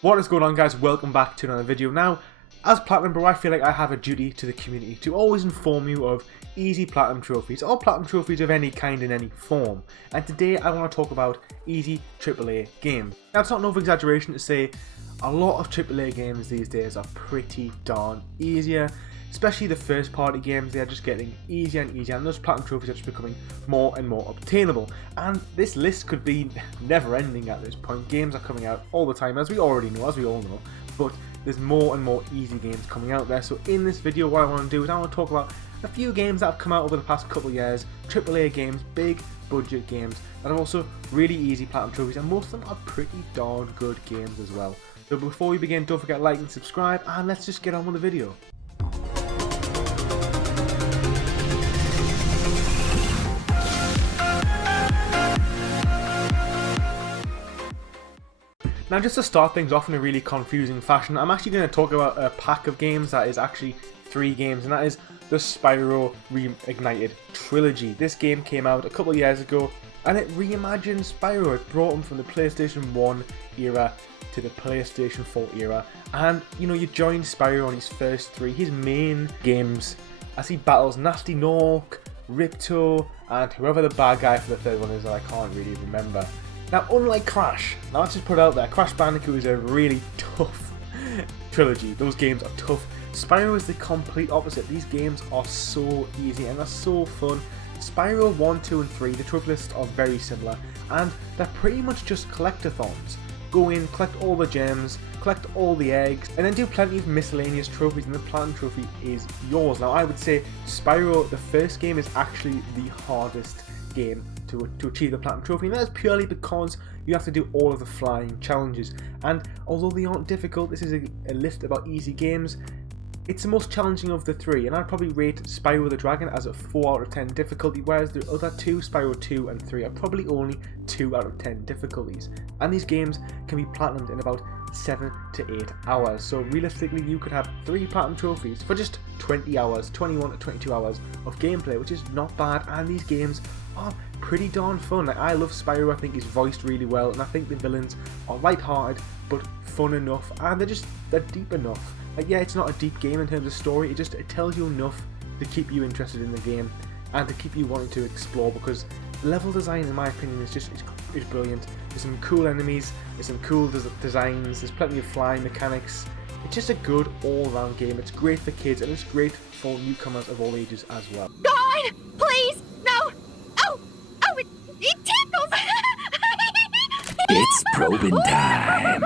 What is going on, guys? Welcome back to another video. Now, as PlatinumBro, I feel like I have a duty to the community to always inform you of easy platinum trophies, or platinum trophies of any kind in any form. And today I want to talk about easy AAA games. Now, it's not no exaggeration to say a lot of AAA games these days are pretty darn easier. Especially the first party games, they are just getting easier and easier, and those platinum trophies are just becoming more and more obtainable. And this list could be never ending at this point. Games are coming out all the time, as we already know, as we all know, but there's more and more easy games coming out there. So in this video, what I want to do is I want to talk about a few games that have come out over the past couple of years, AAA games, big budget games, that are also really easy platinum trophies, and most of them are pretty darn good games as well. So before we begin, don't forget to like and subscribe, and let's just get on with the video. Now, just to start things off in a really confusing fashion, I'm actually going to talk about a pack of games that is actually 3 games, and that is the Spyro Reignited Trilogy. This game came out a couple of years ago, and it reimagined Spyro. It brought him from the PlayStation 1 era to the PlayStation 4 era, and you join Spyro on his first 3, his main games, as he battles Nasty Nork, Ripto, and whoever the bad guy for the third one is that I can't really remember. Now, unlike Crash, now let's just put it out there, Crash Bandicoot is a really tough trilogy. Those games are tough. Spyro is the complete opposite. These games are so easy and they're so fun. Spyro 1, 2 and 3, the trophy lists are very similar, and they're pretty much just collectathons. Go in, collect all the gems, collect all the eggs, and then do plenty of miscellaneous trophies, and the platinum trophy is yours. Now, I would say Spyro, the first game, is actually the hardest game to achieve the platinum trophy, and that is purely because you have to do all of the flying challenges. And although they aren't difficult, this is a list about easy games. It's the most challenging of the 3, and I'd probably rate Spyro the Dragon as a 4 out of 10 difficulty, whereas the other 2, Spyro 2 and 3, are probably only 2 out of 10 difficulties. And these games can be platinumed in about 7 to 8 hours. So realistically, you could have 3 platinum trophies for just 20 hours, 21 to 22 hours of gameplay, which is not bad. And these games are pretty darn fun. Like, I love Spyro. I think he's voiced really well, and I think the villains are light-hearted but fun enough, and they're deep enough. Like, yeah, it's not a deep game in terms of story, it tells you enough to keep you interested in the game and to keep you wanting to explore, because level design, in my opinion, is brilliant. There's some cool enemies, there's some cool designs, there's plenty of flying mechanics. It's just a good all-round game. It's great for kids, and it's great for newcomers of all ages as well. God, please, no! Oh, it tickles! It's probing time.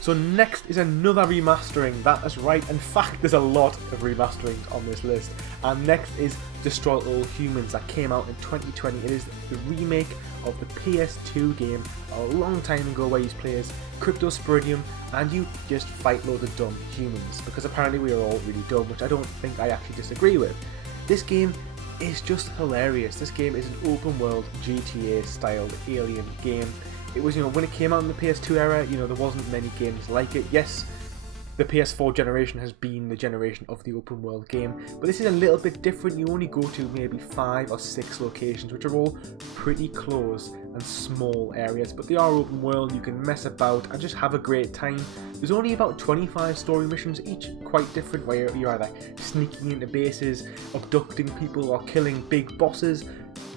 So next is another remastering. That is right. In fact, there's a lot of remasterings on this list. And next is Destroy All Humans, that came out in 2020. It is the remake of the PS2 game a long time ago, where you play as Cryptosporidium and you just fight loads of dumb humans, because apparently we are all really dumb, which I don't think I actually disagree with. This game is just hilarious. This game is an open world GTA styled alien game. It was, when it came out in the PS2 era, there wasn't many games like it. Yes, the PS4 generation has been the generation of the open world game, but this is a little bit different. You only go to maybe 5 or 6 locations, which are all pretty close and small areas, but they are open world. You can mess about and just have a great time. There's only about 25 story missions, each quite different, where you're either sneaking into bases, abducting people, or killing big bosses,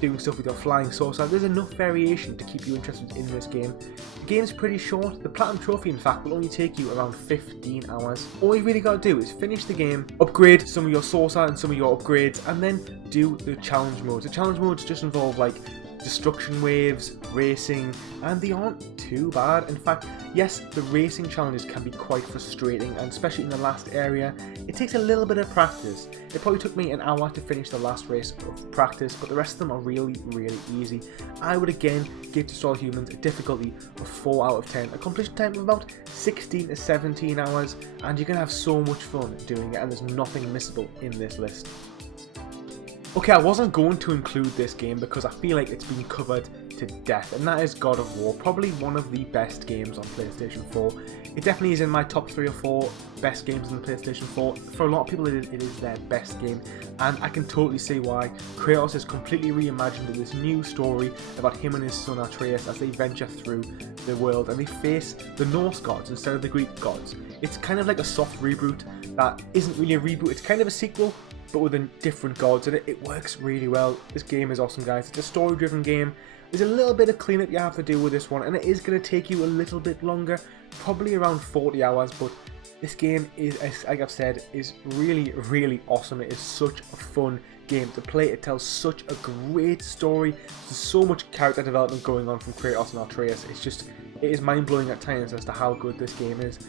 doing stuff with your flying saucer. There's enough variation to keep you interested in this game. The game's pretty short. The platinum trophy, in fact, will only take you around 15 hours. All you really got to do is finish the game, upgrade some of your saucer and some of your upgrades, and then do the challenge modes. The challenge modes just involve like destruction waves, racing, and they aren't too bad. In fact, yes, the racing challenges can be quite frustrating, and especially in the last area, it takes a little bit of practice. It probably took me an hour to finish the last race of practice, but the rest of them are really, really easy. I would again give Destroy All Humans a difficulty of 4 out of 10, a completion time of about 16 to 17 hours, and you're going to have so much fun doing it, and there's nothing missable in this list. Okay, I wasn't going to include this game because I feel like it's been covered to death, and that is God of War, probably one of the best games on PlayStation 4. It definitely is in my top 3 or 4 best games on the PlayStation 4. For a lot of people it is their best game, and I can totally see why. Kratos is completely reimagined this new story about him and his son Atreus as they venture through the world and they face the Norse gods instead of the Greek gods. It's kind of like a soft reboot that isn't really a reboot, it's kind of a sequel but with different gods, and it works really well. This game is awesome, guys. It's a story driven game. There's a little bit of cleanup you have to do with this one, and it is going to take you a little bit longer, probably around 40 hours, but this game is, like I've said, is really, really awesome. It is such a fun game to play. It tells such a great story. There's so much character development going on from Kratos and Atreus. It is mind-blowing at times as to how good this game is.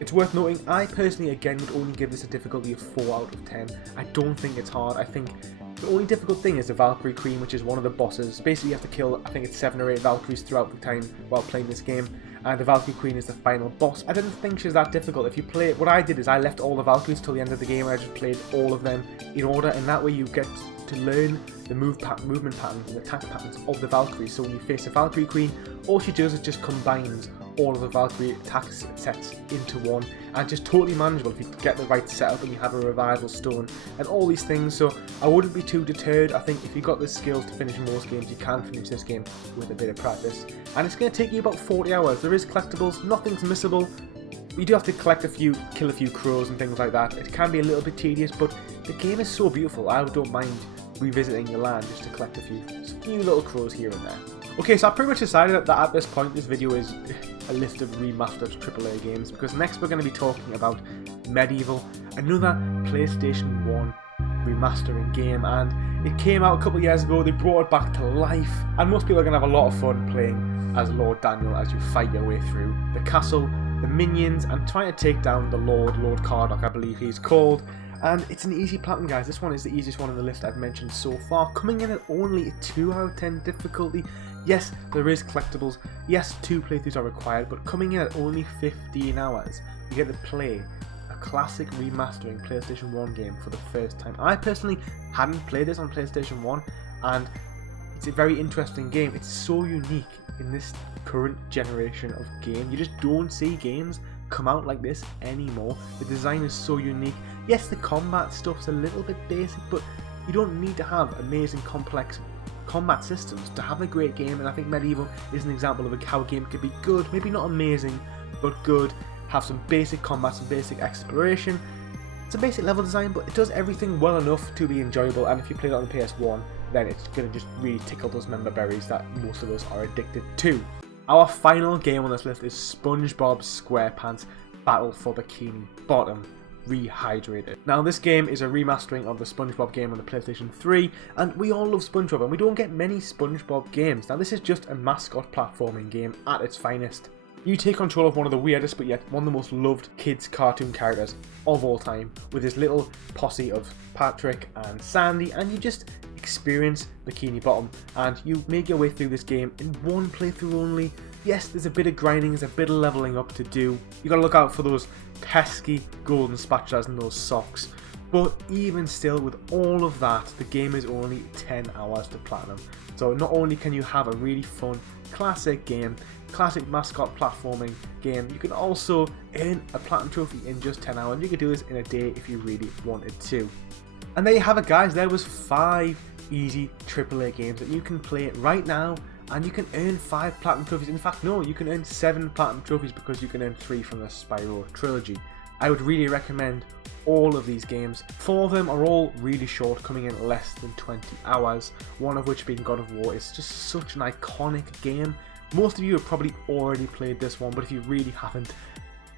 It's worth noting, I personally again would only give this a difficulty of 4 out of 10. I don't think it's hard. I think the only difficult thing is the Valkyrie Queen, which is one of the bosses. Basically you have to kill, I think it's 7 or 8 Valkyries throughout the time while playing this game, and the Valkyrie Queen is the final boss. I didn't think she was that difficult. If you play it, what I did is I left all the Valkyries till the end of the game and I just played all of them in order, and that way you get to learn the movement patterns and attack patterns of the Valkyries. So when you face the Valkyrie Queen, all she does is just combines all of the Valkyrie attack sets into one, and just totally manageable if you get the right setup and you have a revival stone and all these things. So I wouldn't be too deterred. I think if you've got the skills to finish most games, you can finish this game with a bit of practice, and it's going to take you about 40 hours. There is collectibles, nothing's missable. You do have to kill a few crows and things like that. It can be a little bit tedious, but the game is so beautiful. I don't mind revisiting the land just to collect a few little crows here and there. Okay, so I pretty much decided that at this point this video is a list of remastered AAA games, because next we're going to be talking about Medieval, another PlayStation 1 remastering game, and it came out a couple of years ago. They brought it back to life, and most people are going to have a lot of fun playing as Lord Daniel as you fight your way through the castle, the minions, and trying to take down the Lord Cardok, I believe he's called. And it's an easy platinum, guys. This one is the easiest one on the list I've mentioned so far, coming in at only a 2 out of 10 difficulty. Yes, there is collectibles. Yes, 2 playthroughs are required, but coming in at only 15 hours, you get to play a classic remastering PlayStation 1 game for the first time. I personally hadn't played this on PlayStation 1, and it's a very interesting game. It's so unique in this current generation of game. You just don't see games come out like this anymore. The design is so unique. Yes, the combat stuff's a little bit basic, but you don't need to have amazing complex combat systems to have a great game, and I think Medieval is an example of how a game could be good, maybe not amazing, but good, have some basic combat, some basic exploration, some basic level design, but it does everything well enough to be enjoyable, and if you play it on the PS1, then it's going to just really tickle those member berries that most of us are addicted to. Our final game on this list is SpongeBob SquarePants Battle for Bikini Bottom Rehydrated. Now this game is a remastering of the SpongeBob game on the PlayStation 3, and we all love SpongeBob, and we don't get many SpongeBob games. Now this is just a mascot platforming game at its finest. You take control of one of the weirdest but yet one of the most loved kids cartoon characters of all time, with his little posse of Patrick and Sandy, and you just experience Bikini Bottom, and you make your way through this game in one playthrough only. Yes, there's a bit of grinding, there's a bit of leveling up to do. You gotta look out for those pesky golden spatulas and those socks. But even still, with all of that, the game is only 10 hours to platinum. So not only can you have a really fun classic game, classic mascot platforming game, you can also earn a platinum trophy in just 10 hours. You could do this in a day if you really wanted to. And there you have it, guys. There was 5 easy AAA games that you can play right now, and you can earn 5 platinum trophies. In fact, no, you can earn 7 platinum trophies because you can earn 3 from the Spyro Trilogy. I would really recommend all of these games. 4 of them are all really short, coming in less than 20 hours, one of which being God of War. Is just such an iconic game. Most of you have probably already played this one, but if you really haven't,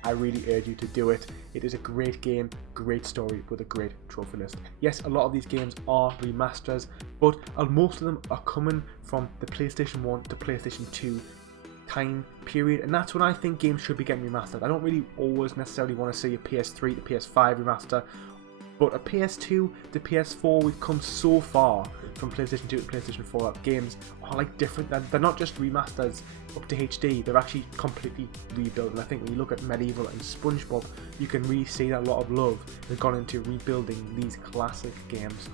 I really urge you to do it. It is a great game, great story with a great trophy list. Yes, a lot of these games are remasters, but most of them are coming from the PlayStation 1 to PlayStation 2 time period, and that's when I think games should be getting remastered. I don't really always necessarily want to see a PS3 to PS5 remaster, but a PS2 to PS4, we've come so far from PlayStation 2 to PlayStation 4 that games are like different. They're not just remasters up to HD, they're actually completely rebuilt. And I think when you look at Medieval and SpongeBob, you can really see that a lot of love has gone into rebuilding these classic games.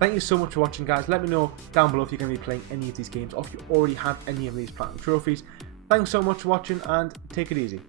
Thank you so much for watching, guys. Let me know down below if you're going to be playing any of these games or if you already have any of these platinum trophies. Thanks so much for watching and take it easy.